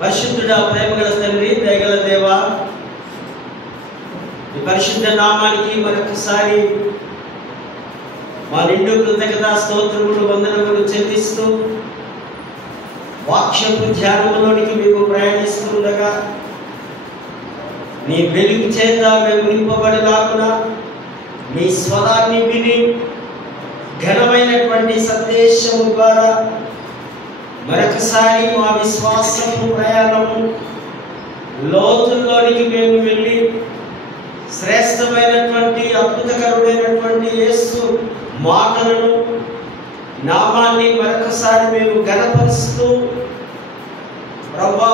పరిశుద్ధుడా, ప్రేమగల తండ్రి, దయగల దేవా, ఈ పరిశుద్ధ నామానికి మరొకసారి మా నిండు కృతజ్ఞత స్తోత్రములు వందనములు చెల్లిస్తూ వాక్యపు ధ్యానములోనికి మేము ప్రయాణిస్తుండగా నీ వెలుగు చేత మేము నింపబడలాగున మీ స్వరాన్ని విని ఘనమైనటువంటి సందేశము ద్వారా మరొకసారి మా విశ్వాసము ప్రయాణము లోతుల్లోనికి మేము వెళ్ళి శ్రేష్టమైనటువంటి అద్భుతకరమైనటువంటి యేసు మాటలను నామాన్ని మరొకసారి మేము ఘనపరుస్తూ ప్రభువా,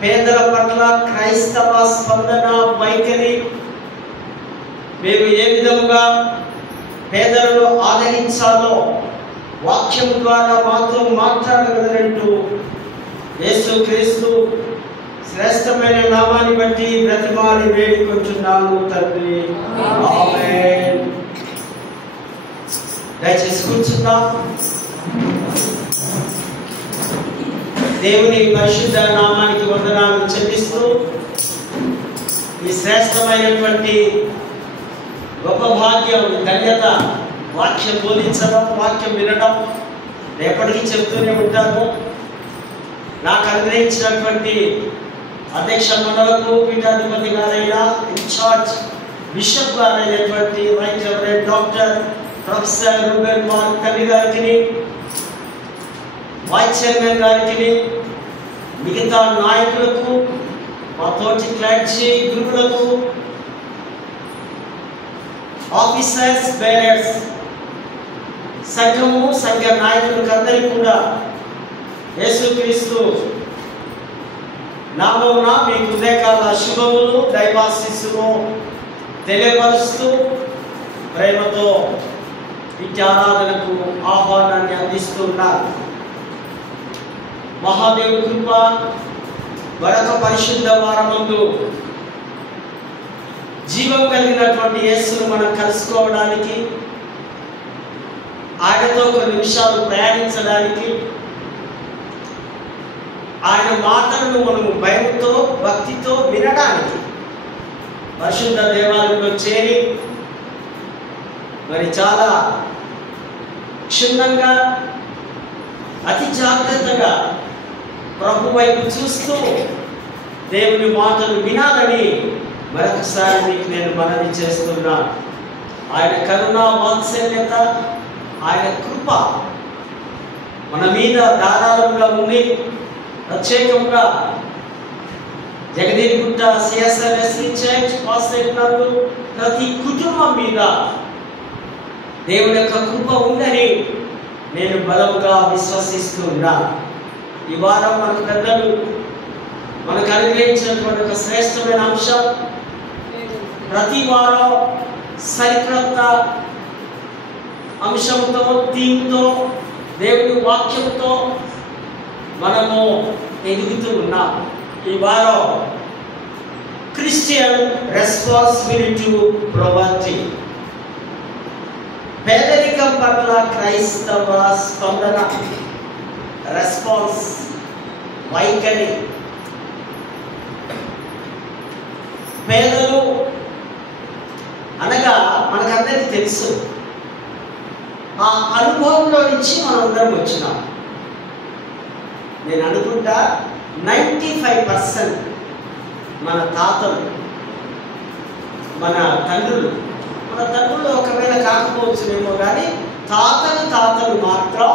పేదల పట్ల క్రైస్తవ స్పందన వైఖరి మేము ఏ విధంగా పేదలను ఆదరించాలో వాక్యం ద్వారా మాతో మాట్లాడగలరంటూ యేసుక్రీస్తు శ్రేష్టమైన నామాన్ని బట్టి బ్రతిమాలి వేడుకుంటున్నాము తండ్రి, ఆమేన్. దయచేసి కూర్చుందాం. దేవుని పరిశుద్ధ నామానికి వందనాలు చెల్లిస్తూ ఈ శ్రేష్టమైనటువంటి గొప్ప భాగ్యం, ధన్యత, వాక్యం బోధించడం, వాక్యం వినడం ఎప్పటికీ చెప్తూనే ఉంటాను. నాకు అనుగ్రహించినటువంటి అధ్యక్ష మండలకు పీఠాధిపతి గారైన ఇన్ఛార్జ్ బిషప్ గారైనటువంటి right reverend doctor professor Ruben Mark తల్లి గారికి, వైస్ చైర్మన్ గారికి, మిగతా నాయకులకు, మా తోటి క్లర్జీ గురువులకు, ఆఫీసర్స్, బేరర్స్, సంఘము, సంఘ నాయకులకు అందరికీ కూడా యేసుక్రీస్తు నామమున మీ హృదయకాల శుభములు, దైవాశీస్సులు తెలియపరుస్తూ ప్రేమతో ఇట్టి ఆరాధనకు ఆహ్వానాన్ని అందిస్తున్నారు. మహాదేవుని కృప మరొక పరిశుద్ధ వారమందు జీవం కలిగినటువంటి యేసును మనం కలుసుకోవడానికి, ఆయనతో కొన్ని నిమిషాలు ప్రయాణించడానికి, ఆయన మాటలను మనము భయంతో భక్తితో వినడానికి పరిశుద్ధ దేవాలయంలో చేరి మరి చాలా క్షుణ్ణంగా అతి జాగ్రత్తగా ప్రభు వైపు చూస్తూ దేవుని మాటలు వినాలని మరొకసారి మీకు నేను మనవి చేస్తున్నా. ఆయన కరుణ, వాత్సల్యత, ఆయన కృప మన మీద ధారాళంగా ఉంది. ప్రత్యేకంగా జగదీర్గుట్ట సిఎస్ఆర్ఎస్సి చర్చ్ పాస్టర్లు ప్రతి కుటుంబం మీద దేవుని యొక్క కృప ఉందని నేను బలంగా విశ్వసిస్తూ ఉన్నా. ఈ వారం మనకు పెద్దలు మనకు అనుగ్రహించినటువంటి ఒక శ్రేష్టమైన అంశం, ప్రతి వారం సరికొత్త అంశంతో, థీమ్తో, దేవుని వాక్యంతో మనము ఎదుగుతూ ఉన్నాం. ఈ వారం క్రిస్టియన్ రెస్పాన్సిబిలిటీ టు ప్రొవర్టీ, పేదరికం పట్ల క్రైస్తవ స్పందన, రెస్పాన్స్, వైఖరి. పేదలు అనగా మనకందరికీ తెలుసు, ఆ అనుభవంలో నుంచి మనందరం వచ్చినాం. నేను అనుకుంటా 95% మన తాతలు, మన తండ్రులు ఒకవేళ కాకపోవచ్చునేమో కానీ తాతలు మాత్రం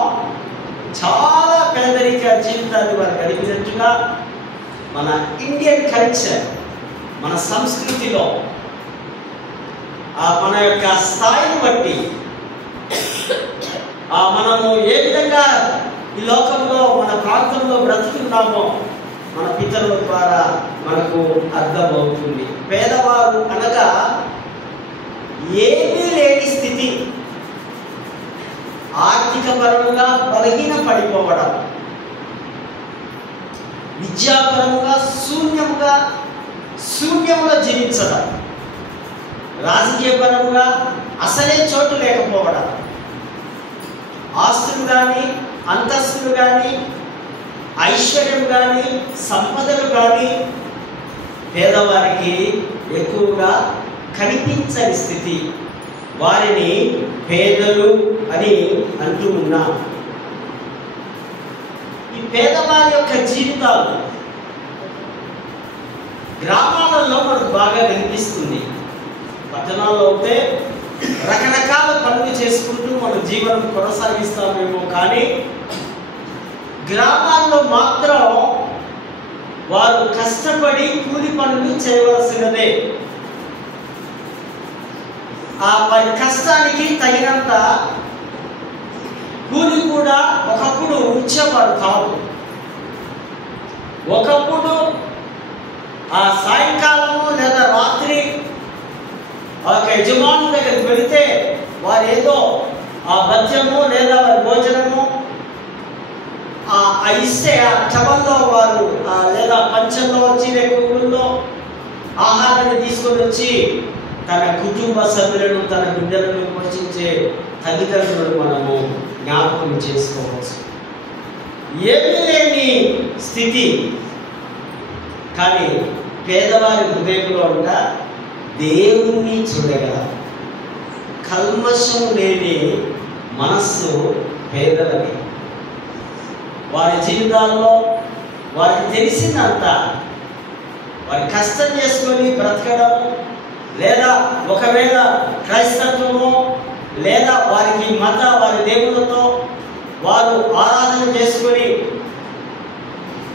చాలా పేదరిక జీవితాన్ని వారు గడిపినట్టుగా మన ఇండియన్ కల్చర్, మన సంస్కృతిలో మన యొక్క స్థాయిని బట్టి మనము ఏ విధంగా ఈ లోకంలో మన ప్రాంతంలో బ్రతుకున్నామో మన పితరుల ద్వారా మనకు అర్థమవుతుంది. పేదవారు అనగా ఏమీ లేని స్థితి, ఆర్థిక పరంగా బలహీన పడిపోవడం, విద్యాపరంగా శూన్యంగా జీవించడం, రాజకీయ పరంగా అసలే చోటు లేకపోవడం, ఆస్తులు కానీ అంతస్తులు కానీ ఐశ్వర్యం కానీ సంపదలు కానీ పేదవారికి ఎక్కువగా కనిపించని స్థితి. వారిని పేదలు అని అంటూ ఉన్నాం. ఈ పేదవారి యొక్క జీవితాలు గ్రామాలలో మనకు బాగా కనిపిస్తుంది. పట్టణాల్లో అయితే రకరకాల పనులు చేసుకుంటూ మన జీవనం కొనసాగిస్తామేమో, కానీ గ్రామాల్లో మాత్రం వారు కష్టపడి కూలి పనులు చేయవలసినదే. ఆ వారి కష్టానికి తగినంత కూలి కూడా ఒకప్పుడు ఇచ్చేవారు కాదు. ఒకప్పుడు ఆ సాయంకాలము లేదా రాత్రి ఆ యజమాని దగ్గరికి వెళితే వారు ఏదో ఆ భత్యము లేదా వారి భోజనము ఇస్తే ఆ టవల్లో వారు లేదా పంచంలో వచ్చి కుంగుల్లో ఆహారాన్ని తీసుకొని వచ్చి తన కుటుంబ సభ్యులను తన బిడ్డలను పోషించే తల్లిదండ్రులను మనము జ్ఞాపకం చేసుకోవచ్చు. ఏమీ లేని స్థితి, కానీ పేదవారి హృదయంలో ఉన్న దేవుణ్ణి చూడగల కల్మషం లేని మనస్సు పేదలని. వారి జీవితాల్లో వారికి తెలిసినంత వారి కష్టం చేసుకొని బ్రతకడం, లేదా ఒకవేళ క్రైస్తత్వము లేదా వారి దేవులతో వారు ఆరాధన చేసుకొని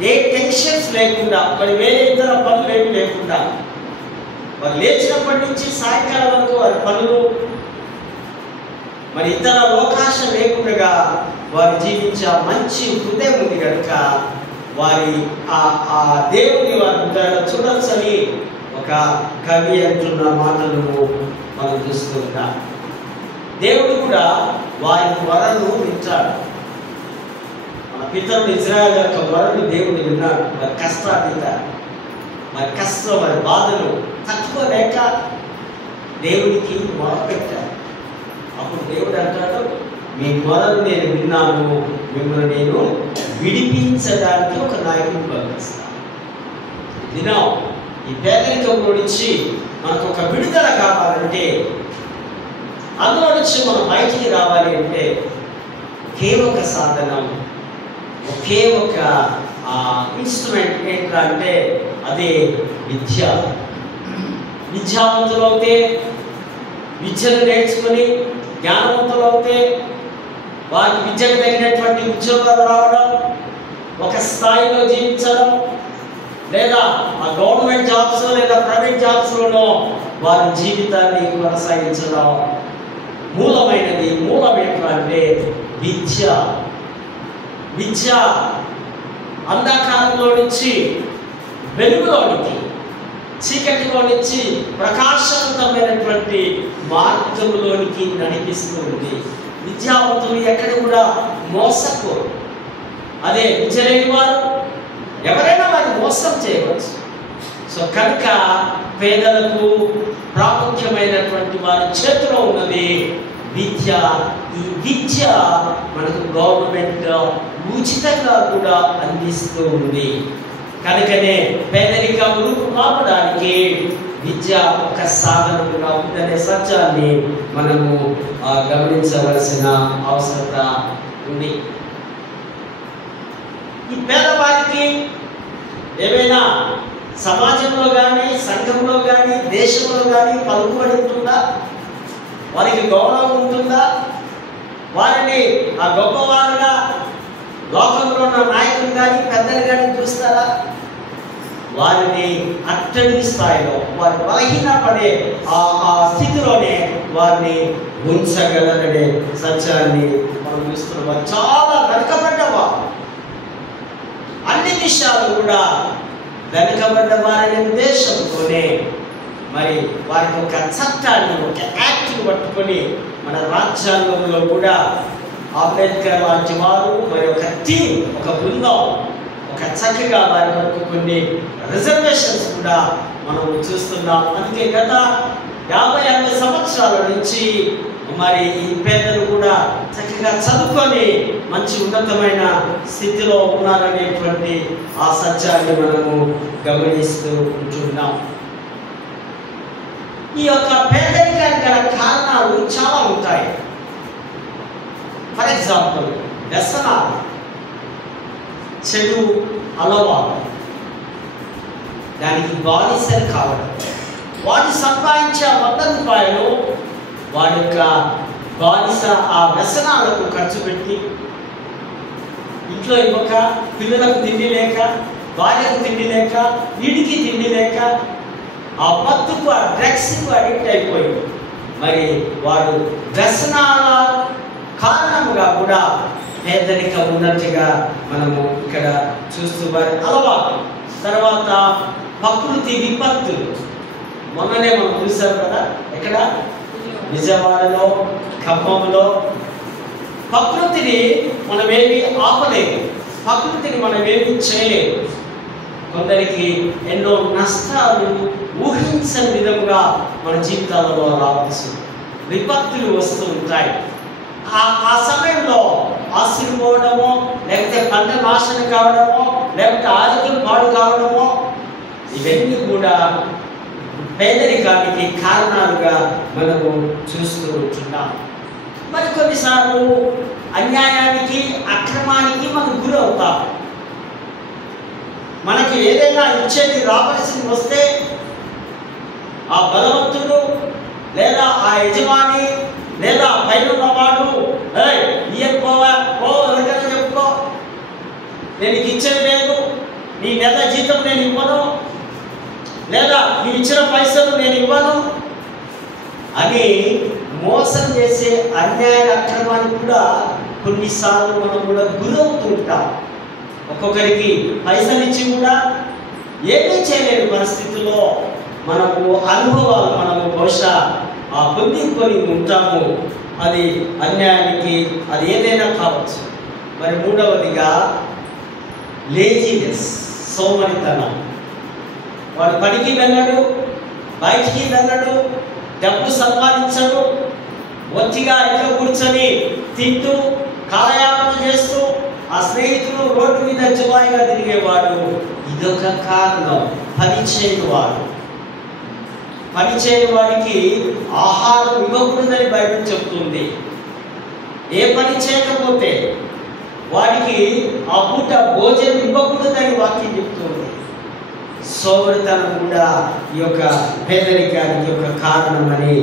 ఏ టెన్షన్స్ లేకుండా, మరి వేరే ఇతర పనులు ఏమి లేకుండా, వారు లేచినప్పటి నుంచి సాయంకాలం వరకు వారి పనులు, మరి ఇతర లోకాశ లేకుండా వారు జీవించే మంచి హృదయం ఉంది కనుక వారి ఆ దేవుని వారి చూడొచ్చని ఒక కవి అంటున్న మాటలు మనం చూస్తుంటాం. దేవుడు కూడా వారి వరను వింటాడు. మన పితరుడు ఇజ్రాయేల్ యొక్క వరను దేవుడు విన్నాడు. వారి కష్టాతీత, వారి కష్టం, వారి బాధలు తట్టుకోలేక దేవుడికి మొరపెట్టాడు. అప్పుడు దేవుడు అంటాడు, మీ మొరను నేను విన్నాను, మిమ్మల్ని నేను విడిపించడానికి ఒక నాయకుడిని పంపిస్తాను. దినం ఈ పేదరికంలో నుంచి మనకు ఒక విడుదల కావాలంటే, అందులో నుంచి మనం బయటికి రావాలి అంటే ఒకే ఒక సాధనం, ఒకే ఒక ఇన్స్ట్రుమెంట్ ఏంటంటే అదే విద్య. విద్యావంతులు అవుతే, విద్యను నేర్చుకొని జ్ఞానవంతులు అవుతే వారికి విద్యకు తగినటువంటి ఉద్యోగాలు రావడం, ఒక స్థాయిలో జీవించడం, లేదా ఆ గవర్నమెంట్ జాబ్స్ లేదా ప్రైవేట్ జాబ్స్లోనో వారి జీవితాన్ని కొనసాగించడం మూలమైనది. మూలం ఏంటంటే విద్య. విద్య అంధకారంలో నుంచి వెలుగులోనికి, చీకటిలో నుంచి ప్రకాశవంతమైనటువంటి మార్గంలోనికి నడిపిస్తూ ఉంది. విద్యావంతులు ఎక్కడ కూడా మోసపోరు. అదే విద్య లేని వారు ఎవరైనా వారిని మోసం చేయవచ్చు. సో కనుక పేదలకు ప్రాముఖ్యమైనటువంటి వారి చేతిలో ఉన్నది విద్య. ఈ విద్య మనకు గవర్నమెంట్ ఉచితంగా కూడా అందిస్తూ ఉంది. కనుకనే పేదరికం రూపుమాపడానికి విద్య ఒక సాధనముగా ఉందనే సత్యాన్ని మనము గమనించవలసిన అవసరత ఉంది. ఈ పేదవారికి ఏమైనా సమాజంలో కానీ, సంఘంలో కానీ, దేశంలో కానీ పలుకుబడి ఉంటుందా? వారికి గౌరవం ఉంటుందా? వారిని ఆ గొప్పవారుగా లోకంలో ఉన్న నాయకులు కానీ, పెద్దలు కానీ చూస్తారా? వారిని అట్టడి స్థాయిలో, వారి బలహీనపడే ఆ స్థితిలోనే వారిని ఉంచగలరనే సత్యాన్ని మనం చూస్తున్నాం. చాలా వెనుకబడ్డవారు, అన్ని విషయాలు కూడా వెనుకబడ్డ వారనే ఉద్దేశంతోనే మరి వారికి ఒక చట్టాన్ని, ఒక యాక్ట్ని పట్టుకొని మన రాజ్యాంగంలో కూడా అంబేద్కర్ లాంటి వారు, మరి ఒక టీం, ఒక బృందం, ఒక చక్కగా వారి వరకు కొన్ని రిజర్వేషన్స్ కూడా మనం చూస్తున్నాం. అందుకే గత 50-60 సంవత్సరాల నుంచి మరి ఈ పేదలు కూడా చక్కగా చదువుకొని మంచి ఉన్నతమైన స్థితిలో ఉన్నారనేటువంటి ఆ సత్యాన్ని మనము గమనిస్తూ ఉంటున్నాం. ఈ యొక్క పేదరికానికి గల కారణాలు చాలా ఉంటాయి. ఫర్ ఎగ్జాంపుల్, వ్యసనాలు, చెడు అలవాటు, దానికి బానిసలు కావడం. వాడు సంపాదించే 100 రూపాయలు వాడి యొక్క బానిస ఆ వ్యసనాలకు ఖర్చు పెట్టి, ఇంట్లో ఇవ్వక, పిల్లలకు తిండి లేక, భార్యకు తిండి లేక, వీడికి తిండి లేక, ఆ మత్తుకు ఆ డ్రగ్స్కు అడిక్ట్ అయిపోయింది. మరి వాడు వ్యసనాల కారణంగా కూడా పేదరికం ఉన్నట్టుగా మనము ఇక్కడ చూస్తూ వారి అలవాటు. తర్వాత ప్రకృతి విపత్తులు. మొన్ననే మనం చూసాం కదా, ఎక్కడ? విజయవాడలో, ఖమ్మంలో. ప్రకృతిని మనమేమి ఆపలేము, ప్రకృతిని మనమేమి చేయలేము. కొందరికి ఎన్నో నష్టాలు ఊహించని విధంగా మన జీవితాలలో రావచ్చు. విపత్తులు వస్తూ ఉంటాయి. ఆ సమయంలో ఆశీర్వడమో, లేకపోతే పంట నాశనం కావడమో, లేకపోతే ఆరోగ్యం పాడు కావడమో, ఇవన్నీ కూడా పేదరికానికి కారణాలుగా మనము చూస్తూ ఉంటున్నాం. మరి కొన్నిసార్లు అన్యాయానికి, అక్రమానికి మనం గురవుతాం. మనకి ఏదైనా ఇచ్చేది రావాల్సింది వస్తే ఆ బలవంతుడు లేదా ఆ యజమాని లేదా పైన ఉన్నవాడు, ఇయ్యకపోవా, ఓ ఎవరికైనా చెప్పుకో, నేను నీకు ఇచ్చేది లేదు, నీ నెల జీతం నేను ఇవ్వను, లేదా నీ ఇచ్చిన పైసలు నేను ఇవ్వను అని మోసం చేసే అన్యాయ అక్రమానికి కూడా కొన్నిసార్లు మనం కూడా గురవుతూ ఉంటాం. ఒక్కొక్కరికి పైసలు ఇచ్చి కూడా ఏమీ చేయలేని పరిస్థితుల్లో మనకు అనుభవాలు మనము బహుశా పొందుకొని ఉంటాము. అది అన్యాయానికి, అది ఏదైనా కావచ్చు. మరి మూడవదిగా లేజినెస్, సోమరితనం. వాడు పనికి వెళ్ళడు, బయటికి వెళ్ళడు, డబ్బు సంపాదించడు, ఒత్తిగా ఇంట్లో కూర్చొని తింటూ కాలయాపన చేస్తూ ఆ స్నేహితులు రోడ్డు మీద జువాయిగా తిరిగేవాడు. ఇదొక కారణం. పనిచేయని వాడికి ఆహారం ఇవ్వకూడదని బైబిల్ చెప్తుంది. ఏ పని చేయకపోతే వాడికి ఆ పూట భోజనం ఇవ్వకూడదని వాక్యం చెప్తుంది. సోమరితనం కూడా ఈ యొక్క పేదరికానికి ఒక కారణమని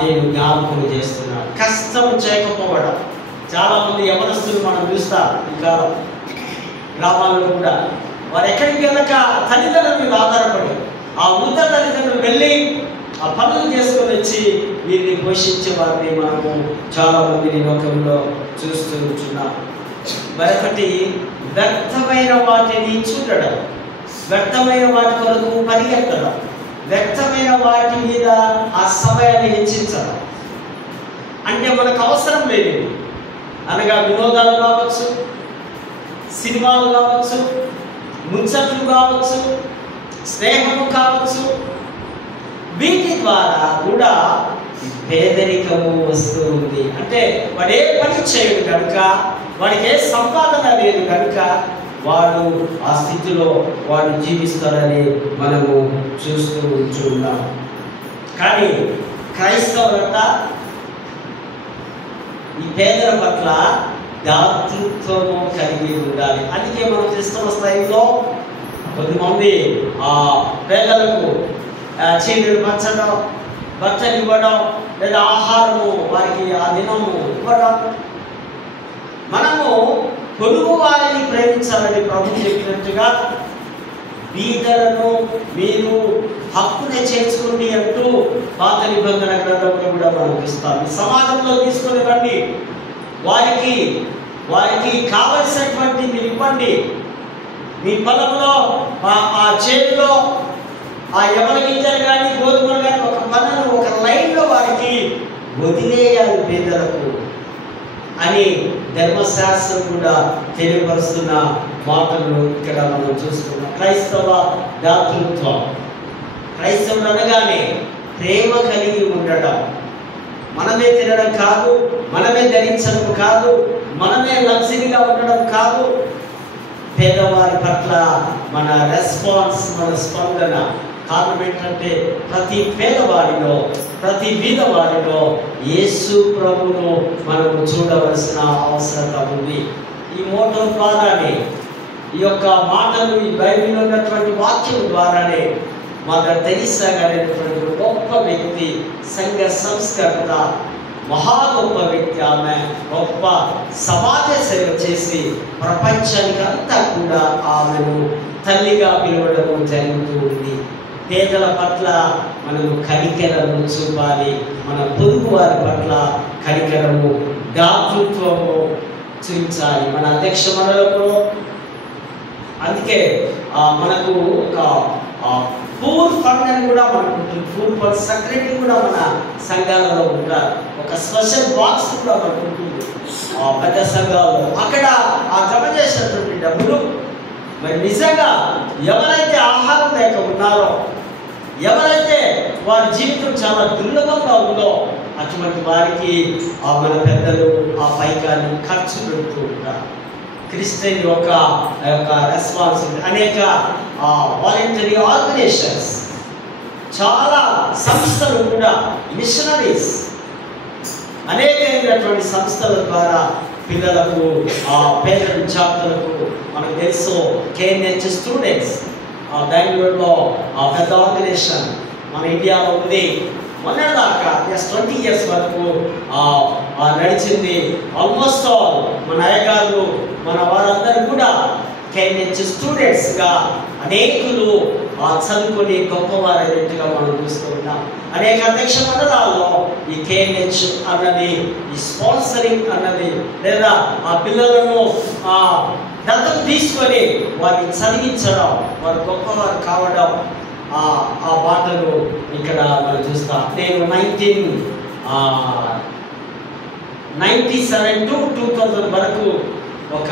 నేను జ్ఞాపకం చేస్తున్నాను. కష్టం చేయకపోవడం. చాలా మంది యవనస్తులు మనం చూస్తాం ఈ కాలం గ్రామాల్లో కూడా. వారు ఎక్కడికి వెళ్ళక తల్లిదండ్రుల మీద ఆధారపడి ఆ వృద్ధ తల్లిదండ్రులు వెళ్ళి ఆ పనులు చేసుకొని వచ్చి వీరిని పోషించే వారిని మనము చాలా మందిని లోకంలో చూస్తూ ఉంటున్నాం. మరొకటి వ్యర్థమైన వాటిని చూడడం, వ్యర్థమైన వాటి కొరకు పరిగెత్తడం, వ్యర్థమైన వాటి మీద ఆ సమయాన్ని వెచ్చించడం. అంటే మనకు అవసరం లేదు అనగా వినోదాలు కావచ్చు, సినిమాలు కావచ్చు, ముచ్చట్లు కావచ్చు, స్నేహము కావచ్చు, వీటి ద్వారా కూడా పేదరికము వస్తూ ఉంది. అంటే వాడు ఏ పని చేయడు కనుక, వాడికి ఏ సంపాదన లేదు కనుక వాడు ఆ స్థితిలో వాడు జీవిస్తాడని మనము చూస్తూ ఉంటున్నాం. కానీ క్రైస్తవులంట ఈ పేదల పట్ల దాతృత్వము కలిగి ఉండాలి. అందుకే మనం క్రైస్తవ స్థాయిలో కొద్దిమంది ఆ పేదలకు చీరలు పంచడం, బట్టలు ఇవ్వడం, లేదా ఆహారము వారికి ఆ దినము ఇవ్వడం. మనము పొరుగు వారిని ప్రేమించాలని ప్రభు చెప్పినట్టుగా బీదలను మీరు హక్కునే చేర్చుకోండి అంటూ పాత నిబంధన గ్రంథంలో కూడా మనం ఇస్తాం. సమాజంలో తీసుకుని రండి, వారికి కావలసినటువంటి మీరు ఇవ్వండి. మీ పొలంలో ఆ చేతిలో ఆ ఎవరి గింజలు కానీ గోధుమలు కానీ ఒక పనులు ఒక లైన్లో వారికి వదిలేయాలి పేదలకు అని ధర్మశాస్త్రం కూడా తెలియపరుస్తున్న మాటలు ఇక్కడ మనం చూస్తున్నాం. క్రైస్తవ దాతృత్వం. క్రైస్తవులు అనగానే ప్రేమ కలిగి ఉండడం. మనమే తినడం కాదు, మనమే ధరించడం కాదు, మనమే లగ్జరీగా ఉండడం కాదు. పేదవారి పట్ల మన రెస్పాన్స్, మన స్పందన. కారణం ఏంటంటే ప్రతి పేదవాడిలో, ప్రతి బీదవాడిలో యేసు ప్రభును మనము చూడవలసిన అవసరం ఉంది. ఈ మోటో ద్వారానే, ఈ యొక్క మాటలు, ఈ బైబిల్లో ఉన్నటువంటి వాక్యం ద్వారానే మదర్ తెరీసా అనేటువంటి గొప్ప వ్యక్తి, సంఘ సంస్కర్త, మహా గొప్ప వ్యక్తి. ఆమె గొప్ప సమాజ సేవ చేసి ప్రపంచానికి అంతా కూడా ఆమెను తల్లిగా పిలవడం జరుగుతూ ఉంది. పేదల పట్ల మనము కనికరము చూపాలి. మన పొరుగు వారి పట్ల కనికరము, దాతృత్వము చూపించాలి. మన అధ్యక్ష మండలంలో అందుకే మనకు ఒక పూర్ ఫండ్ అని కూడా మనకు ఉంటుంది. పూర్ ఫండ్ సెక్రటరీ కూడా మన సంఘాలలో ఉంటారు. ఒక స్పెషల్ బాక్స్ కూడా మనకు ఉంటుంది పెద్ద సంఘాలలో. అక్కడ ఆ జమ చేసినటువంటి డబ్బులు మరి నిజంగా ఎవరైతే ఆహారం లేక ఉన్నారో, ఎవరైతే వారి జీవితం చాలా దుర్లభంగా ఉందో అటువంటి వారికి మన పెద్దలు ఆ పైకాన్ని ఖర్చు పెడుతూ ఉంటారు. క్రిస్టియన్ యొక్క రెస్పాన్సిబిలిటీ. అనేక వాలంటరీ ఆర్గనైజేషన్స్, చాలా సంస్థలు కూడా, మిషనరీస్, అనేకమైనటువంటి సంస్థల ద్వారా పిల్లలకు, పేద విద్యార్థులకు, మనకు తెలుసు KNH స్టూడెంట్స్ బెంగళూరులో పెద్ద ఆర్గనైజేషన్ మన ఇండియాలో ఉంది. మొన్నటిదాకా 20 years వరకు నడిచింది. ఆల్మోస్ట్ ఆల్ మన అయ్యగారు, మన వారందరూ కూడా KNH స్టూడెంట్స్గా అనేకులు చదువుకొని గొప్పవారైనట్టుగా మనం చూస్తూ ఉన్నాం. అనేక అధ్యక్ష మండలాల్లో ఈ KNH అన్నది, ఈ స్పాన్సరింగ్ అన్నది, లేదా ఆ పిల్లలను దత్తత తీసుకొని వారిని చదివించడం, వారు గొప్పవారు కావడం, ఆ మాటలు ఇక్కడ మనం చూస్తాం. నేను 1997 to 2000 వరకు ఒక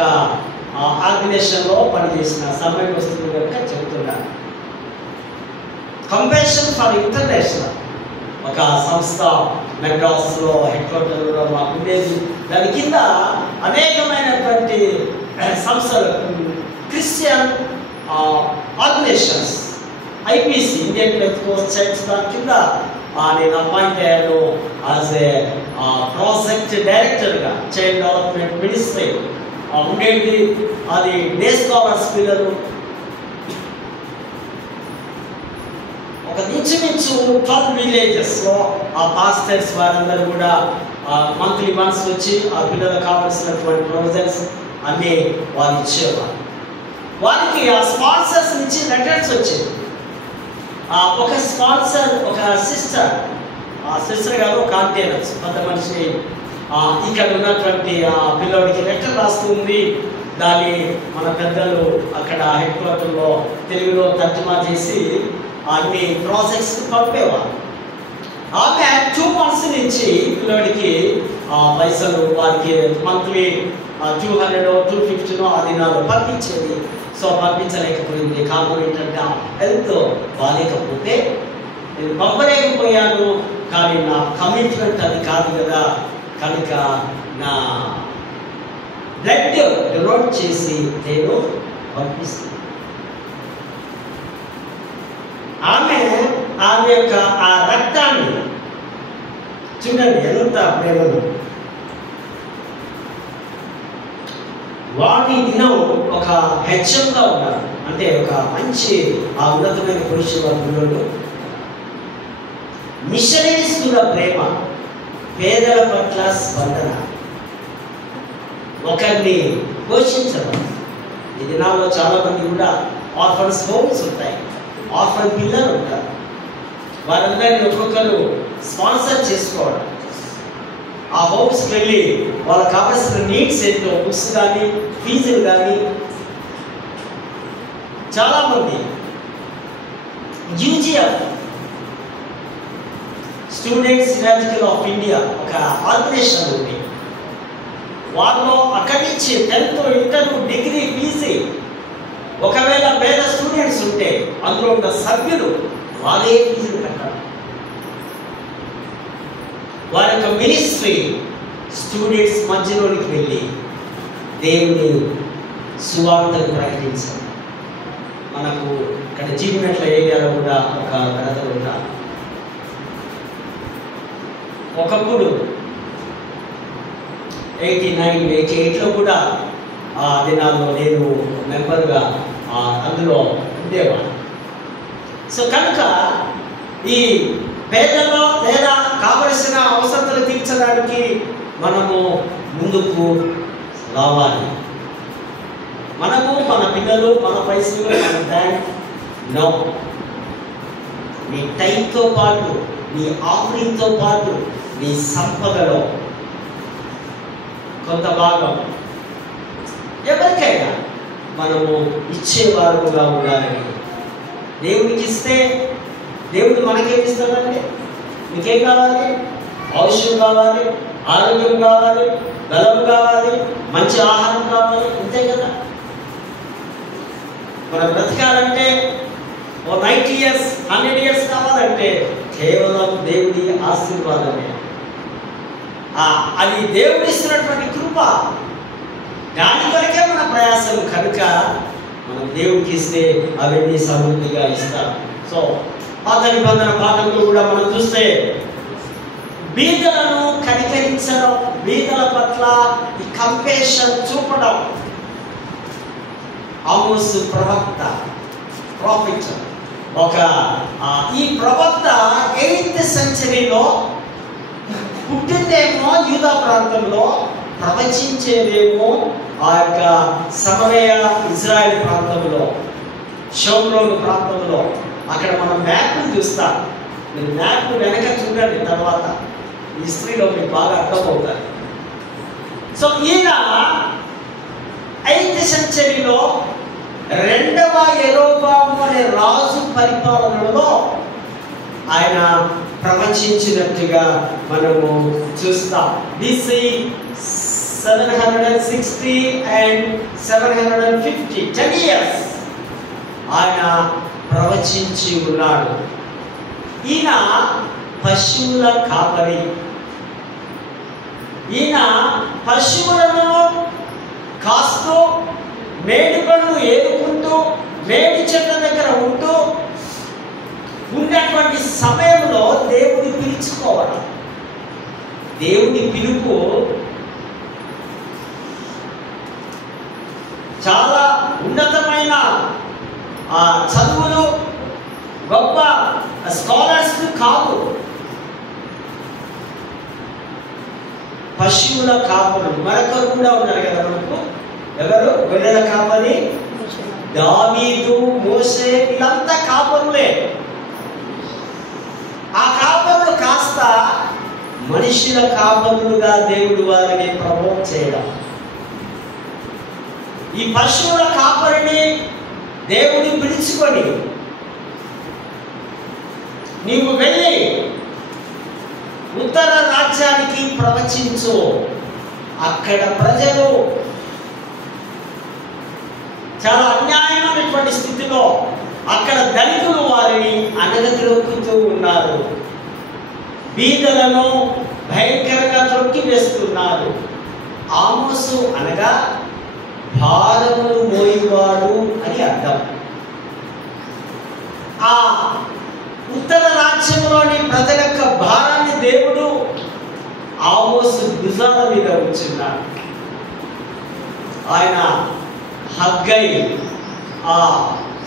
ఆర్గనైజేషన్లో పనిచేసిన సమయం వస్తుంది కనుక చెబుతున్నాను. కంపాషన్ ఫర్ ఇంటర్నేషనల్ ఒక సంస్థ మెడ్రాస్లో హెడ్ క్వార్టర్లో మాకు ఉండేది. దాని కింద అనేకమైనటువంటి సంస్థలు, Christian organisations, IPC Indian Pentecostal church దాని కింద నేను అపాయింట్ అయ్యాను యాజ్ ఏ ప్రాజెక్ట్ డైరెక్టర్గా. చైల్డ్ డెవలప్మెంట్ మినిస్ట్రీ ఉండేది. అది డే స్కాలర్స్ పిల్లలు ఒక ఇంచుమించు 12 విలేజెస్లో ఆ పాస్టర్స్ వారందరూ కూడా మంత్లీ వన్స్ వచ్చి ఆ పిల్లలకు కావాల్సినటువంటి ప్రొవిజన్స్ అన్నీ వారు ఇచ్చేవారు. వారికి ఆ స్పాన్సర్స్ నుంచి లెటర్స్ వచ్చేది. ఒక స్పాన్సర్, ఒక సిస్టర్, ఆ సిస్టర్ గారు ఒక కాంటైనర్స్ పెద్ద మనిషి ఇక్కడ ఉన్నటువంటి ఆ పిల్లోడికి లెటర్ రాస్తుంది. దాన్ని మన పెద్దలు అక్కడ హెడ్ క్వార్టర్లో తెలుగులో తర్జుమా చేసి అన్ని ప్రాజెక్ట్స్ పంపేవారు. ఆమె 2 months నుంచి పిల్లోడికి పైసలు వారికి మంత్లీ 200 250 ఆ దినాలు పంపించేది. సో పంపించలేకపోయింది. కారణం ఏంటంటే హెల్త్ బాగాలేకపోతే నేను పంపలేకపోయాను. కానీ నా కమిట్మెంట్ అది కాదు కదా, కనుక నా బ్లడ్ డొనేట్ చేసి నేను పంపిస్తాను. ఆమె యొక్క ఆ రక్తాన్ని చూడండి ఎంత ప్రేమను. వాడి దినం ఒక హెచ్ఎంగా ఉన్నారు, అంటే ఒక మంచి ఉన్నతమైన పురుషుడు. మిషనరీస్ కూడా ప్రేమ, పేదల పట్ల స్పందన, ఒకరిని పోషించడం. ఈ దినాల్లో చాలా మంది కూడా ఆర్ఫన్స్ హోమ్స్ ఉంటాయి, ఆర్ఫన్ పిల్లలు ఉంటారు. వారందరినీ ఒక్కొక్కరు స్పాన్సర్ చేసుకోవడం, ఆ హోమ్స్కి వెళ్ళి వాళ్ళకి కావాల్సిన నీడ్స్ ఏంటో, బుక్స్ కానీ ఫీజులు కానీ. చాలామంది UGF students university of India ఒక ఆర్గనైజేషన్ ఉంది. వాళ్ళు అక్కడి నుంచి 10th, ఇంటర్, డిగ్రీ, PG ఒకవేళ పేద స్టూడెంట్స్ ఉంటే అందులో ఉన్న సభ్యులు వారే ఫీజులు కట్టాలి. వారి యొక్క మినిస్ట్రీ స్టూడెంట్స్ మధ్యలోనికి వెళ్ళి దేవుని సువార్తను ప్రకటించారు. మనకు ఇక్కడ జీవినట్ల ఏరియాలో కూడా ఒక కథ ఉంటా. ఒకప్పుడు 89-88లో కూడా ఆ దినాల్లో నేను మెంబర్గా అందులో ఉండేవాడు. సో కనుక ఈ పేదలో లేదా కావలసిన అవసరాలు తీర్చడానికి మనము ముందుకు రావాలి. మనము, మన పిల్లలు, మన పైసలు, మన బ్యాంక్ నో. నీ టైంతో పాటు, నీ ఆఫరింగ్తో పాటు, నీ సంపదలో కొంత భాగం ఎవరికైనా మనము ఇచ్చేవారుగా ఉండాలని. దేవుడికి ఇస్తే దేవుడు మనకేమి ఇస్తాడంటే, నీకేం కావాలి? ఔషధం కావాలి, ఆరోగ్యం కావాలి, బలం కావాలి, మంచి ఆహారం కావాలి, అంతే కదా. మనం బ్రతకాలంటే 90 years 100 years కావాలంటే కేవలం దేవుడి ఆశీర్వాదమే. అది దేవుడు ఇస్తున్నటువంటి కృప. దాని కొరకే మన ప్రయాసం. కనుక మనం దేవుడికి ఇస్తే అవన్నీ సమృద్ధిగా ఇస్తాం. సో పాత నిబంధన పాఠంలో కూడా మనం చూస్తే బీదలను కనికరించడం, బీదల పట్ల ఈ కంపేషన్ చూపడం. ఆమోసు ప్రవక్త, ప్రాఫిట్, ఈ ప్రవక్త 8th centuryలో పుట్టిందేమో యూదా ప్రాంతంలో, ప్రవచించేదేమో ఆ యొక్క సమరయ ఇజ్రాయెల్ ప్రాంతంలో, షోమ్రోను ప్రాంతంలో. అక్కడ మనం మ్యాప్ను చూస్తాం. మీరు మ్యాప్ వెనక చూడండి, తర్వాత హిస్టరీలో మీకు బాగా అర్థమవుతాయి. సో ఈయన 8th centuryలో 2వ యెరోబాము అనే రాజు పరిపాలనలో ఆయన ప్రవచించినట్టుగా మనము చూస్తాం. BC 760 and 750 10 years ఆయన ప్రవచించి ఉన్నాడు. ఈయన పశువుల కాపరి. ఈయన పశువులను కాస్తూ, మేడి పండ్లు ఏరుకుంటూ, మేడి చెట్ల దగ్గర ఉంటూ ఉన్నటువంటి సమయంలో దేవుని పిలుచుకోవడం. దేవుని పిలుపు చాలా ఉన్నతమైన చదువులు, గొప్ప స్కాలర్స్ కాదు. పశువుల కాపరులు. మరొకరు కూడా ఉన్నారు కదా మనకు. ఎవరు? గొర్రెల కాపరి దావీదు, మోషే, వీళ్ళంతా కాపరులే. ఆ కాపరులు కాస్త మనుషుల కాపరులుగా దేవుడు వారిని ప్రమోట్ చేయడం. ఈ పశువుల కాపరిని దేవుడు పిలుచుకొని, నీవు వెళ్ళి ఉత్తర రాజ్యానికి ప్రవచించు. అక్కడ ప్రజలు చాలా అన్యాయమైనటువంటి స్థితిలో, అక్కడ దళితులు వారిని అణగద్రొక్కుతూ ఉన్నారు. బీదలను భయంకరంగా త్రొక్కివేస్తున్నారు. ఆమోసు అనగా భారములు మోయువాడు అని అర్థం. ఆ ఉత్తర రాజ్యంలోని ప్రజల యొక్క భారాన్ని దేవుడు ఆమోసు భుజాల మీద ఉంచున్నాడు. ఆయన హగ్గై ఆ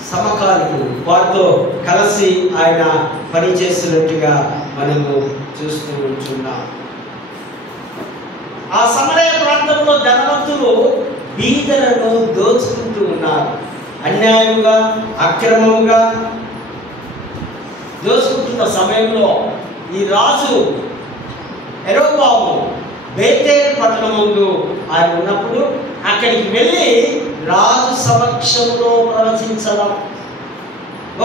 సమకాలికుడు, వారితో కలిసి ఆయన పనిచేస్తున్నట్టుగా మనము చూస్తూ ఉంటున్నాం. ఆ సమరయ ప్రాంతంలో ధనవంతులు బీదలను దోచుకుంటూ ఉన్నారు. అన్యాయంగా, అక్రమంగా దోచుకుంటున్న సమయంలో ఈ రాజు యెరోబాము బేతేలు పట్టణం ముందు ఆయన ఉన్నప్పుడు అక్కడికి వెళ్ళి రాజు సమక్షంలో ప్రవచించడం.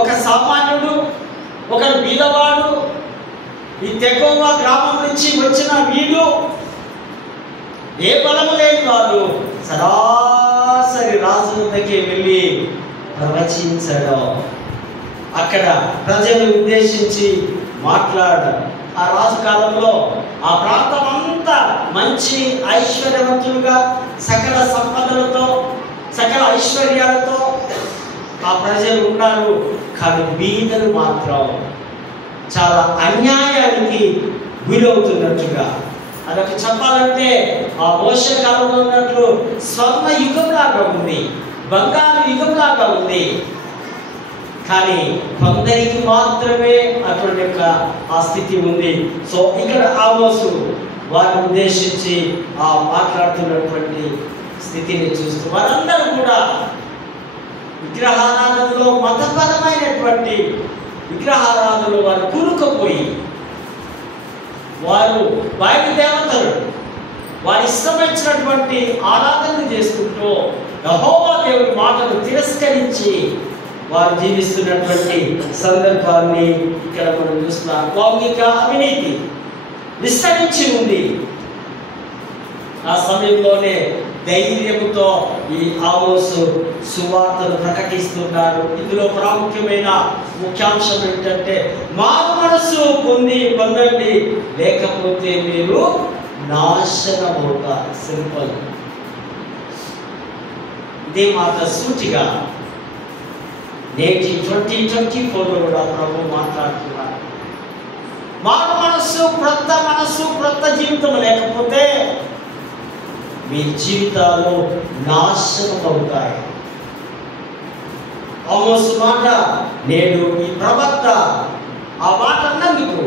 ఒక సామాన్యుడు, ఒక బీదవాడు, ఈ తెకోవా గ్రామం నుంచి వచ్చిన వీడు, ఏ బలము లేని వాడు సరాసరి రాజు వద్దకే వెళ్ళి ప్రవచించడం. అక్కడ ప్రజలు ఉద్దేశించి మాట్లాడడం. ఆ రాజు కాలంలో ఆ ప్రాంతం అంతా మంచి ఐశ్వర్యవంతులుగా, సకల సంపదలతో, సకల ఐశ్వర్యాలతో ఆ ప్రజలు ఉన్నారు. కానీ బీదలు మాత్రం చాలా అన్యాయానికి గురవుతున్నట్టుగా, అదొక చెప్పాలంటే ఆ మోషే కాలంలో ఉన్నట్లు స్వర్ణ యుగంలాగా ఉంది, బంగారు యుగంలాగా ఉంది. కానీ కొందరికి మాత్రమే అటువంటి యొక్క ఆ స్థితి ఉంది. సో ఇక్కడ ఆమోసు వారిని ఉద్దేశించి ఆ మాట్లాడుతున్నటువంటి స్థితిని చూస్తూ వారందరూ కూడా విగ్రహారాధనలో, మతపరమైనటువంటి విగ్రహారాధనలో వారు కూరుకుపోయి, వారు వారి దేవతలు వారి ఇష్టమైనటువంటి ఆరాధనలు చేసుకుంటూ యెహోవా దేవుని మాటను తిరస్కరించి వారు జీవిస్తున్నటువంటి సందర్భాన్ని ఇక్కడ మనం చూస్తున్నాం. లౌకిక అవినీతి విస్తరించి ఉంది. ఆ సమయంలోనే ధైర్యంతో ఈ ఆమోసు సువార్తను ప్రకటిస్తున్నారు. ఇందులో ప్రాముఖ్యమైన ముఖ్యాంశం ఏంటంటే మారు మనస్సు పొందండి, లేకపోతే మీరు నాశనమవుతారు. సింపుల్. ఇదే మాట సూటిగా నేటి 2024లో కూడా ప్రభు మాట్లాడుతున్నారు. మారు మనస్సు, క్రొత్త జీవితం లేకపోతే మీ జీవితాలు నాశనం అవుతాయి. ఆమోసు మాట నేడు ఈ ప్రవక్త ఆ మాట అన్నందుకు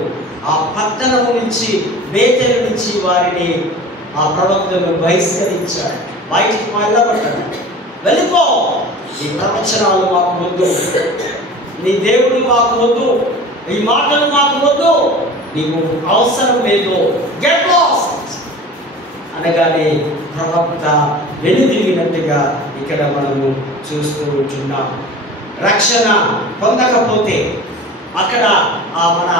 ఆ పట్టణం నుంచి, బేతేలు నుంచి వారిని ఆ ప్రవక్తను బహిష్కరించాడు. బయటికి వెళ్ళబడ్డాడు. వెళ్ళిపో, ఈ ప్రవచనాలు మాకు వద్దు, నీ దేవుడు మాకు వద్దు, ఈ మాటలు మాకు వద్దు, నీకు అవసరం లేదు, గెట్ లాస్ట్ అనగానే ప్రవక్త వెనుదిరిగినట్టుగా ఇక్కడ మనము చూస్తూ ఉంటున్నాం. రక్షణ పొందకపోతే అక్కడ మన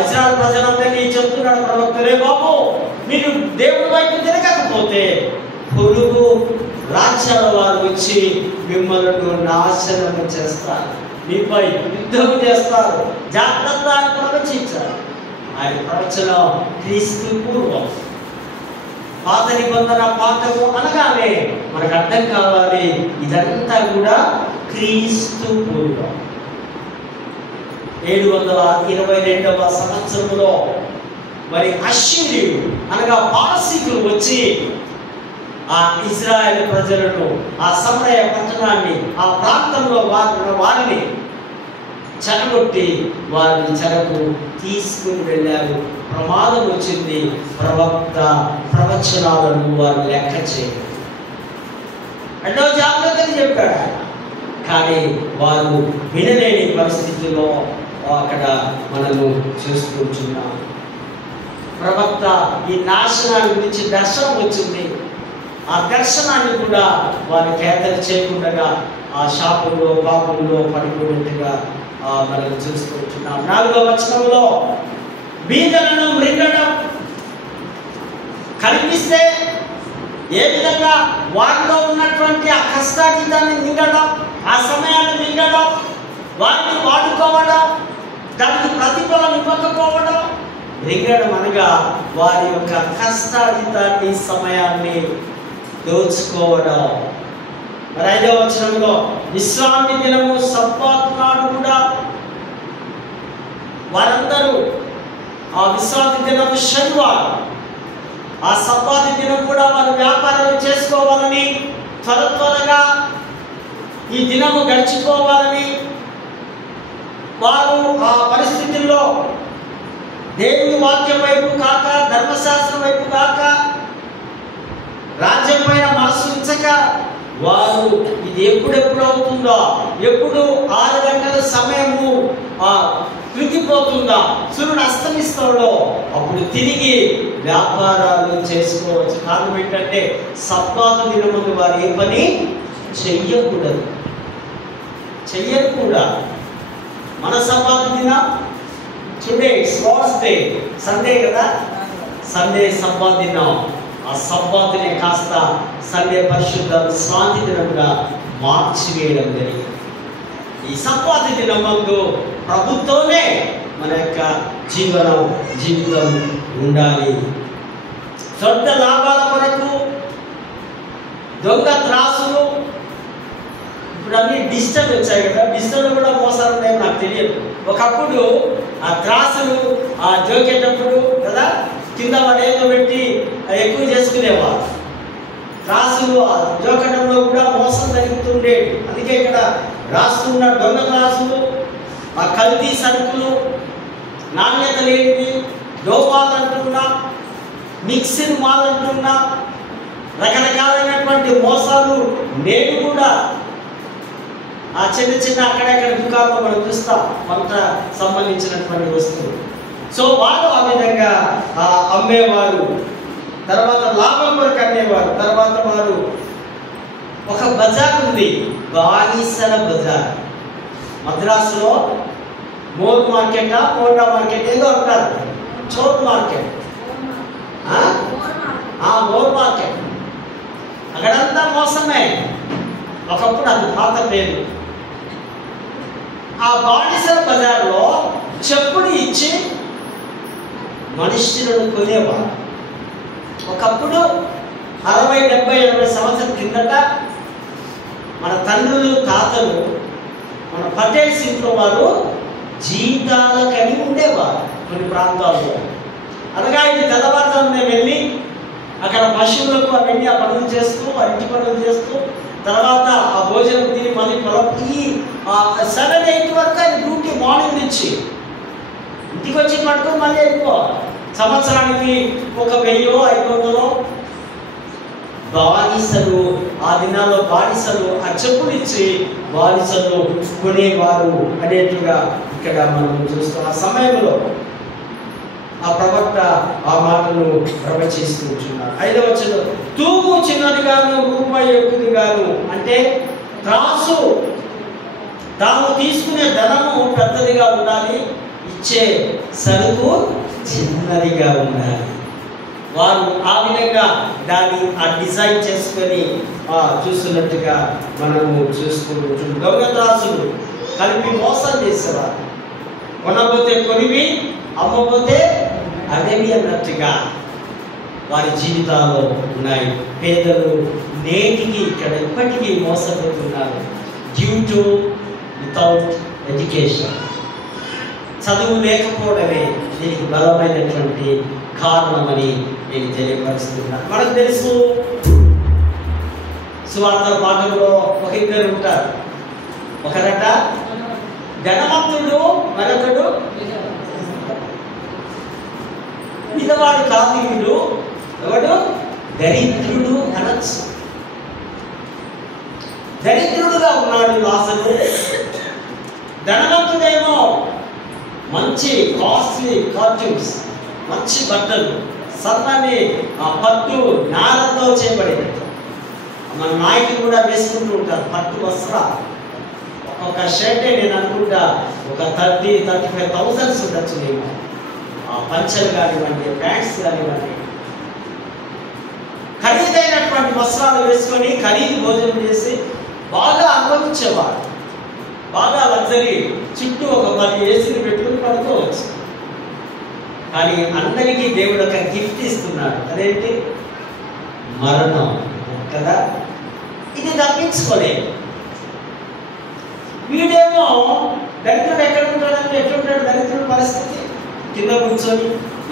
ఇజ్రాయెల్ ప్రజలందరినీ చెప్తున్నాడు ప్రవక్త, రే బాబు మీరు దేవుడి వైపు తిరగకపోతే పొరుగు రాజ్యాల వారు వచ్చి మిమ్మల్ని నాశనం చేస్తారు, మీపై యుద్ధం చేస్తారు, జాగ్రత్త అని ప్రవచించారు. ఆయన ప్రవచన క్రీస్తు పూర్వం. పాత నిబంధన పాఠము అనగానే మనకు అర్థం కావాలి, ఇదంతా కూడా క్రీస్తు పూర్వం. 722వ సంవత్సరంలో మరి అశ్షూరీయులు అనగా పారసీకులు వచ్చి ఆ ఇజ్రాయెల్ ప్రజలను, ఆ సమరయ పట్టణాన్ని, ఆ ప్రాంతంలో వారిని చెడగొట్టి వారిని చెరకు తీసుకుని వెళ్ళారు. ప్రమాదం వచ్చింది. ప్రవక్త ప్రవచనాలను వారు లెక్క చేయరు. ఎన్నో జాగ్రత్తలు చెప్పాడు ఆయన, కానీ వారు వినలేని పరిస్థితిలో అక్కడ మనము చూసుకుంటున్నాం. ప్రవక్త ఈ నాశనాన్ని గురించి దర్శనం వచ్చింది. ఆ దర్శనాన్ని కూడా వారి కేతలు చేయకుండా ఆ శాపంలో, పాపంలో పడిపోయినట్టుగా మనం చూసుకుంటున్నాం. 4వ వచనంలో బీదలను మృంగడం కనిపిస్తే ఏ విధంగా వారిలో ఉన్నటువంటి ఆ కష్టాతీతాన్ని మింగడం, ఆ సమయాన్ని మింగడం, వారిని వాడుకోవడం, దానికి ప్రతిఫలం ఇవ్వకపోవడం. మింగడం అనగా వారి యొక్క కష్టాతీతాన్ని, సమయాన్ని దోచుకోవడం. 5వ వచనంలో విశ్రాంతి దినము, సబ్బాతు నాడు కూడా వారందరూ ఆ విశ్రాంతి దినము శనివారం, ఆ సబ్బాతు దినం కూడా వారు వ్యాపారాలు చేసుకోవాలని, త్వరగా ఈ దినము గడిచిపోవాలని వారు ఆ పరిస్థితుల్లో దేవుని వాక్యం వైపు కాక, ధర్మశాస్త్రం వైపు కాక, రాజ్యం పైన మనసు ఉంచక వారు ఇది ఎప్పుడెప్పుడు అవుతుందో, ఎప్పుడు 6 గంటల సమయము కృతిపోతుందా, సూర్యుడు అస్తమిస్తాడో అప్పుడు తిరిగి వ్యాపారాలు చేసుకోవచ్చు. కారణం ఏంటంటే సబ్బాతు దినమున వారు ఏ పని చెయ్యకూడదు, చెయ్యరు కూడా. మన సబ్బాతు దినం టుడే స్పాట్స్ డే, సండే కదా, సండే సబ్బాతు దినం. ఆ సబ్బాతునే కాస్త సండే పరిశుద్ధ విశ్రాంతి దినంగా మార్చివేయడం జరిగింది. ఈ సబ్బాతు దినం ముందు ప్రభుత్వమే మన యొక్క జీవితం ఉండాలి. సొంత లాభాల కొరకు దొంగ త్రాసులు, ఇప్పుడు అన్ని డిజిటల్ వచ్చాయి కదా, డిజిటల్ కూడా మోసాలు ఉన్నాయో నాకు తెలియదు. ఒకప్పుడు ఆ త్రాసులు ఆ జోకేటప్పుడు కదా కింద పడేదో పెట్టి ఎక్కువ చేసుకునేవారు. త్రాసులు జోకడంలో కూడా మోసం జరుగుతుండేది. అందుకే ఇక్కడ రాస్తున్న దొంగ త్రాసులు, ఆ కల్తీ సరుకులు, నాణ్యత లేనివి, డోపాలు అంటున్నా, మిక్సింగ్ మాల్ అంటున్నా, రకరకాలైనటువంటి మోసాలు నేడు కూడా ఆ చిన్న అక్కడెక్కడ దుకాణంలో మనం చూస్తాం వంట సంబంధించినటువంటి వస్తువులు. సో వారు ఆ విధంగా అమ్మేవారు, తర్వాత లాభం వరకు అమ్మేవారు. తర్వాత వారు ఒక బజార్ ఉంది, బానిసల బజార్. మద్రాసులో మోర్ మార్కెట్, మోండా మార్కెట్ ఏదో అంటారు, చోర్ మార్కెట్, మోర్ మార్కెట్. అక్కడంతా మోసమే. ఒకప్పుడు అది పాత పేరు. ఆ బానిసల బజార్లో చెప్పులు ఇచ్చి మనుష్యులను కొనేవారు. ఒకప్పుడు 60, 70, 80 సంవత్సరాల కిందట మన తండ్రులు తాతలు మన పటేల్స్ ఇంట్లో వారు జీతాలకని ఉండేవారు కొన్ని ప్రాంతాల్లో. అనగా ఇది తెల్లవారుజామునే వెళ్ళి అక్కడ పశువులకు అవన్నీ ఆ పనులు చేస్తూ, ఆ ఇంటి పనులు చేస్తూ, తర్వాత ఆ భోజనం తిని మళ్ళీ పొలకి 7, 8 వరకు ఆయన డ్యూటీ మార్నింగ్ నుంచి ఇంటికి వచ్చి పట్టుకొని మళ్ళీ వెళ్ళిపోవాలి. సంవత్సరానికి 1000, 500 బానిసలు, ఆ దినాల్లో బానిసలు ఆ చెప్పులు ఇచ్చి బానిసలు కొనేవారు అనేట్టుగా ఇక్కడ మనం చూస్తాం. ఆ సమయంలో ఆ ప్రవక్త ఆ మాటను ప్రవచిస్తున్నాడు. 5వ వచనం, తూము చిన్నదిగాను రూపాయి ఎక్కువదిగాను, అంటే త్రాసు తాము తీసుకునే ధనము పెద్దదిగా ఉండాలి, ఇచ్చే సరుకు చిన్నదిగా ఉండాలి. వారు ఆ విధంగా దాన్ని డిజైన్ చేసుకొని చూస్తున్నట్టుగా మనము చూసుకుంటున్నాం. దొంగ త్రాసులు కలిపి మోసం చేసేవారు. కొనబోతే కొనివి, అమ్మబోతే అదేమి అన్నట్టుగా వారి జీవితాల్లో ఉన్నాయి. పేదలు నేటికి ఇక్కడ ఇప్పటికీ మోసపోతున్నారు. డ్యూ టు వితౌట్ ఎడ్యుకేషన్, చదువు లేకపోవడమే దీనికి బలమైనటువంటి కారణమని నేను తెలియపరుస్తున్నాను. మనకు తెలుసు, సువార్త పాఠంలో ఒక ఇద్దరు ఉంటారు. ఒకరట ధనవంతుడు, మరొకడు విధవాడు కాదు. వీడు ఎవడు? దరిద్రుడు అనొచ్చు. దరిద్రుడుగా ఉన్నాడు లాజరు. ధనవంతుడేమో మంచి కాస్ట్లీ కాస్ట్యూమ్స్, మంచి బట్టలు, సన్నని పట్టు నారతో చేయబడేది. మన నాయకులు కూడా వేసుకుంటూ ఉంటారు పట్టు వస్త్రాలు. ఒక్కొక్క షర్టే నేను అనుకుంటా ఒక 30,000-35,000 ఉండొచ్చు. నేను పంచలు కానివ్వండి, ప్యాంట్స్ కానివ్వండి, ఖరీదైనటువంటి వస్త్రాలు వేసుకొని ఖరీదు భోజనం చేసి బాగా అనుభవించేవారు. బాగా లగ్జరీ, చుట్టూ ఒక 10 ఏసీలు పెట్టుకుని పడుకోవచ్చు. కానీ అందరికీ దేవుడు ఒక గిఫ్ట్ ఇస్తున్నాడు. అదేంటి? మరణం కదా. ఇది తప్పించుకోలేదు. వీడేమో దరిద్రుడు ఎక్కడ ఉంటాడంటే ఎట్లుంటాడు? దరిద్రుడు పరిస్థితి కింద కూర్చొని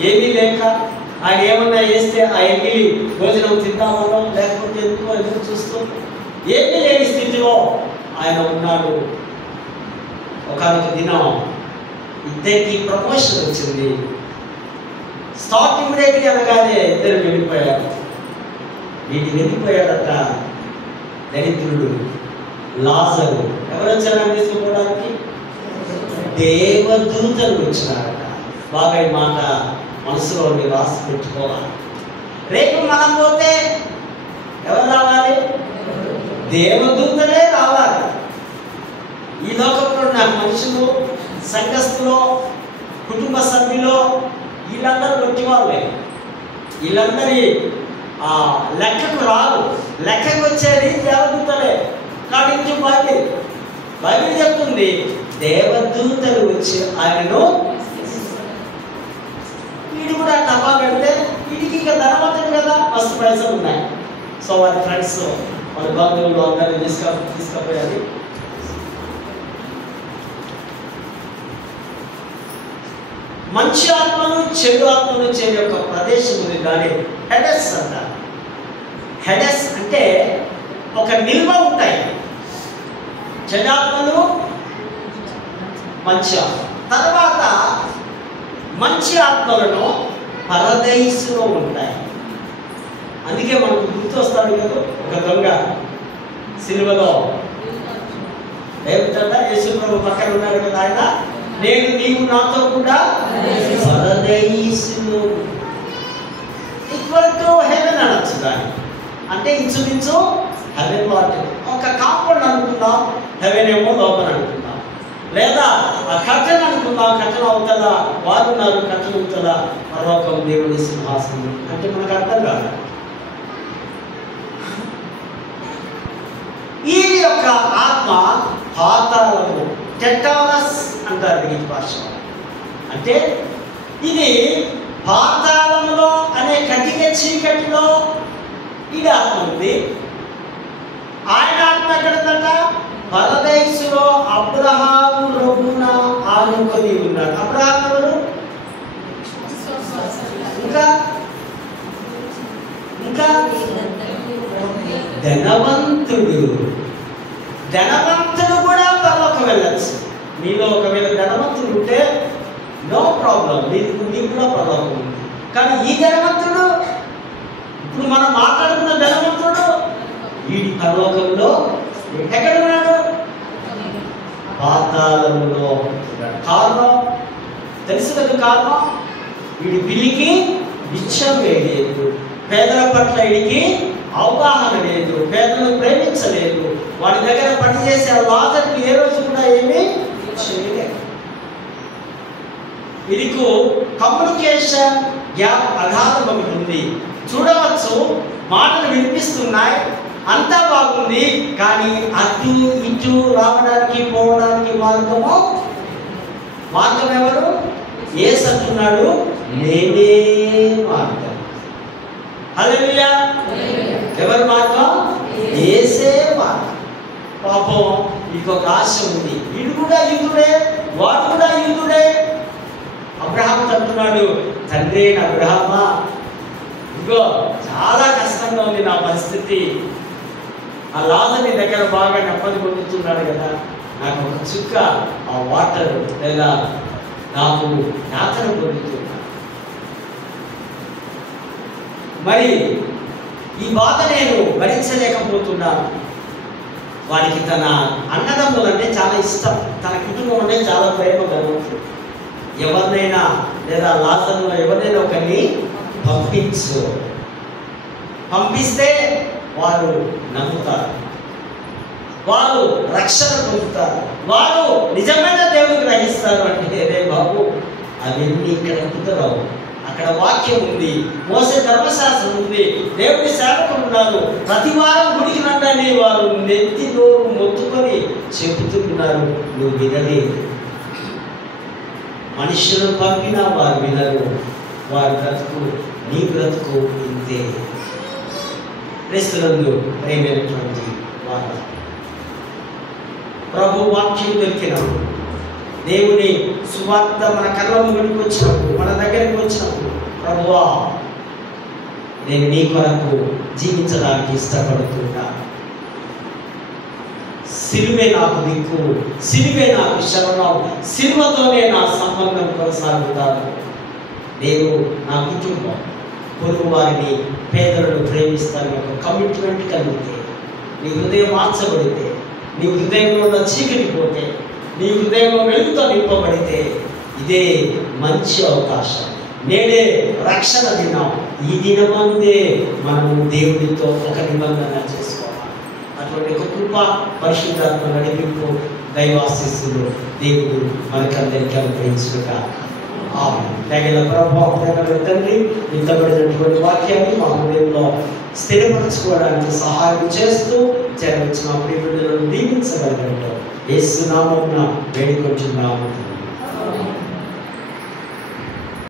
ఏమీ లేక ఆయన ఏమన్నా వేస్తే ఆ ఎగిలి భోజనం తిందామనో లేకపోతే ఎందుకో ఎదురు చూస్తూ ఏమీ లేని స్థితిలో ఆయన ఉన్నాడు. ఒకనొక దినం ఇద్దరికి ప్రమోషన్ వచ్చింది. స్టార్టింగ్ రేట్ అనగానే ఇద్దరు వెళ్ళిపోయారు. వీటి వెళ్ళిపోయాడట దరిద్రుడు లాజరు. ఎవరు వచ్చారని తీసుకోవడానికి? దేవదూతలు వచ్చినారట. బాగా ఈ మాట మనసులో రాసి పెట్టుకోవాలి. రేపు మనం పోతే ఎవరు రావాలి? దేవదూతలే రావాలి. ఈ లోకంలో ఉన్న మనుషులు, సంఘస్థులు, కుటుంబ సభ్యులు వీళ్ళందరూ వచ్చి వాళ్ళే. వీళ్ళందరి లెక్కకు రాదు. లెక్కకు వచ్చేది దేవదూతలే. బైబిల్ చెప్తుంది దేవదూతలు వచ్చి ఆయనను డబ్బా పెడితే వీటికి ఇక ధనవంతుడు కదా, మస్తు పైసలు ఉన్నాయి. సో వారి ఫ్రెండ్స్ వాళ్ళ బంధువులు అందరినీ తీసుకుపోయారు. మంచి ఆత్మలు చెడు ఆత్మలు చేరే ఒక ప్రదేశం ఉంది, దాని హెడెస్ అంటారు. హెడెస్ అంటే ఒక నిల్వ ఉంటాయి, చెడాత్మలు మంచి ఆత్మ. తర్వాత మంచి ఆత్మలను పరదైసులో ఉంటాయి. అందుకే మనకు గుర్తు వస్తాడు కదా ఒక దొంగ సిలువలో ఏమిటంటే యేసు ప్రభు పక్కన ఉన్నాడు కదా, ఆయన నేను నీవు నాతో కూడా పరదైసులో ఈక్వల్ టు హెవెన్ అనొచ్చు. దాన్ని అంటే ఇంచుమించు హెవెన్ వాట్ ఒక కాంపౌండ్ అనుకుందాం, హెవెన్ ఏమో లోపల అనుకుందాం, లేదా ఆ కట్టెన్ అనుకుందాం, కట్టెన్ అవుతుందా వారు ఉన్నారు, కట్టెన్ అవుతుందా పరలోకం దేవుడి సింహాసనం అంటే మనకు అర్థం కాదు. ఈ యొక్క ఆత్మ పాతాళము టెటారస్ అంటారు గ్రీక్ భాషలో. అంటే ఇది పాతాళంలో అనే కఠిన చీకటిలో ఇది ఆత్మ ఉంది. ఆయన ఆత్మ ఎక్కడుందట? పరదేశులో అబ్రహాము రొమ్మున ఆనుకొని ఉన్నాడు. అబ్రహాము ఎవరు? ఇంకా ధనవంతుడు. ధనవంతుడు కూడా పరలోకం వెళ్ళచ్చు. నీలో ఒకవేళ ధనవంతుడు ఉంటే నో ప్రాబ్లం, నీకు కూడా పరలోకం ఉంది. కానీ ఈ ధనవంతుడు, ఇప్పుడు మనం మాట్లాడుతున్న ధనవంతుడు, వీడి పరలోకంలో ఎక్కడున్నాడు? పాతాళంలో. కారణం తెలుసు కదా, కారణం వీడి పిల్లికి బిచ్చం వేయలేదు, పేదల పట్ల వీడికి అవగాహన లేదు, పేదలను ప్రేమించలేదు, వాడి దగ్గర పనిచేసే లాజర్కి ఏ రోజు కూడా ఏమీ చేయలేదు. వీడికి కమ్యూనికేషన్ గ్యాప్ అగాధం ఒకటి ఉంది. చూడవచ్చు, మాటలు వినిపిస్తున్నాయి, అంతా బాగుంది, కానీ అటు ఇటు రావడానికి పోవడానికి మార్గం ఎవరు? యేసు అంటున్నాడు, నేనే మార్గం. హల్లెలూయా. ఎవరి మార్గం? యేసే మార్గం. పాపం ఇంకొక ఆశ ఉంది, వీడు కూడా యూదుడే, వాడు కూడా యూదుడే. అబ్రహాము అంటున్నాడు, తండ్రి అబ్రహామా, ఇదిగో చాలా కష్టంగా ఉంది నా పరిస్థితి, ఆ లాజర్ని దగ్గర బాగా నెమ్మది పొందుతున్నాడు కదా, నాకు ఒక చుక్క ఆ వాటర్ లేదా నాకు యాతన పొందుతున్నా, మరి ఈ బాధ నేను భరించలేకపోతున్నాను. వాడికి తన అన్నదమ్ములు అంటే చాలా ఇష్టం, తన కుటుంబం అంటే చాలా ప్రేమ కలుగుతుంది. ఎవరినైనా లేదా లాజర్లో ఎవరినైనా ఒకరిని పంపిస్తే వారు నమ్ముతారు, వారు రక్షణ పొందుతారు, వారు నిజమైన దేవుని గ్రహిస్తారు. అంటే రే బాబు, అవన్నీ ఇక్కడ కుదరవు. అక్కడ వాక్యం ఉంది, మోసే ధర్మశాస్త్రం ఉంది, దేవుని సేవకులు ఉన్నారు, ప్రతి వారం గుడికి రండి వారు నెత్తిలో మొత్తుకొని చెబుతున్నారు, నువ్వు వినలేదు. మనుషులను పంపినా వారు వినరు, వారి బ్రతుకు నీ బ్రతుకు ఇంతే. క్రీస్తునందు ప్రేమైనటువంటి వారు ప్రభు వాక్యం దొరికినప్పుడు, దేవుని సువార్త మన కళ్ళ ముందుకు వచ్చినప్పుడు, మన దగ్గరికి వచ్చినప్పుడు, ప్రభువా నేను నీ కొరకు జీవించడానికి ఇష్టపడుతున్నా, సిలువే నాకు దిక్కు, సిలువే నాకు శరణం, సిలువతోనే నా సంబంధం కొనసాగుతాను. నేను నా కుటుంబం పొరుగు వారిని పేదలను ప్రేమిస్తాను ఒక కమిట్మెంట్ కలిగితే, నీ హృదయం మార్చబడితే, నీ హృదయంలో చీకటి పోతే, నీ హృదయంలో వెలుగుతో నింపబడితే, ఇదే మంచి అవకాశం. నేడే రక్షణ దినం. ఈ దినమందే మనము దేవుడితో ఒక నిబంధన చేసుకోవాలి. అటువంటి ఒక కృప, పరిశుద్ధాత్మ నడిపింపు, దైవాశీస్సులు దేవుడు మనకందరికీ అనుగ్రహించుగా. తగిన ప్రభావ తండ్రి, ఇంతబడినటువంటి వాక్యాన్ని మా హృదయంలో స్థిరపరచుకోవడానికి సహాయం చేస్తూ జన్మించిన ప్రియులను దీవించగలగటం యేసు నామమున వేడుకొంటున్నాము.